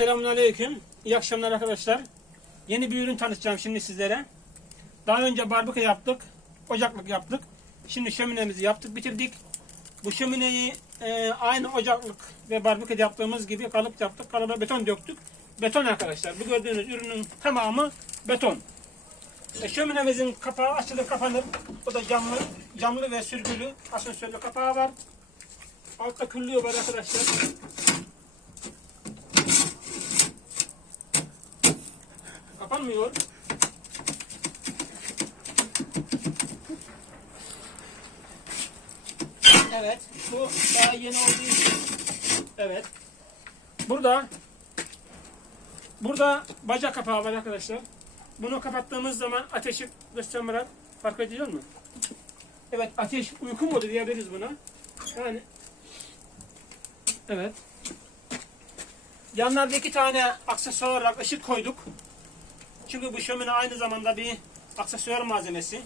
Selamünaleyküm. İyi akşamlar arkadaşlar. Yeni bir ürün tanıtacağım şimdi sizlere. Daha önce barbekü yaptık, ocaklık yaptık. Şimdi şöminemizi yaptık, bitirdik. Bu şömineyi aynı ocaklık ve barbekü yaptığımız gibi kalıp yaptık. Kalıba beton döktük. Beton arkadaşlar. Bu gördüğünüz ürünün tamamı beton. Şöminemizin kapağı açılır kapanır. Bu da camlı ve sürgülü asansörlü kapağı var. Altta küllüğü var arkadaşlar. Kapanmıyor. Evet. Bu daha yeni olduğu için. Evet. Burada baca kapağı var arkadaşlar. Bunu kapattığımız zaman ateşi dış camlara fark ediyor mu? Evet, ateş uyku modu diyebiliriz buna. Yani evet. Yanlarda 2 tane aksesuar olarak ışık koyduk. Çünkü bu şömine aynı zamanda bir aksesuar malzemesi.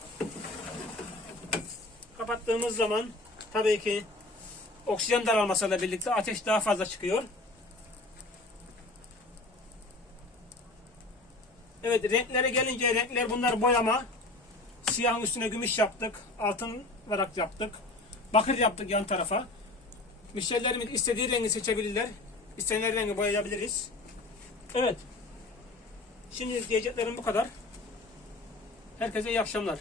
Kapattığımız zaman tabii ki oksijen daralmasıyla birlikte ateş daha fazla çıkıyor. Evet, renklere gelince renkler bunlar boyama. Siyahın üstüne gümüş yaptık. Altın varak yaptık. Bakır yaptık yan tarafa. Müşterilerimiz istediği rengi seçebilirler. İstenen rengi boyayabiliriz. Evet. Şimdi diyeceklerim bu kadar. Herkese iyi akşamlar.